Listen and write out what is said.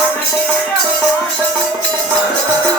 I'm sorry.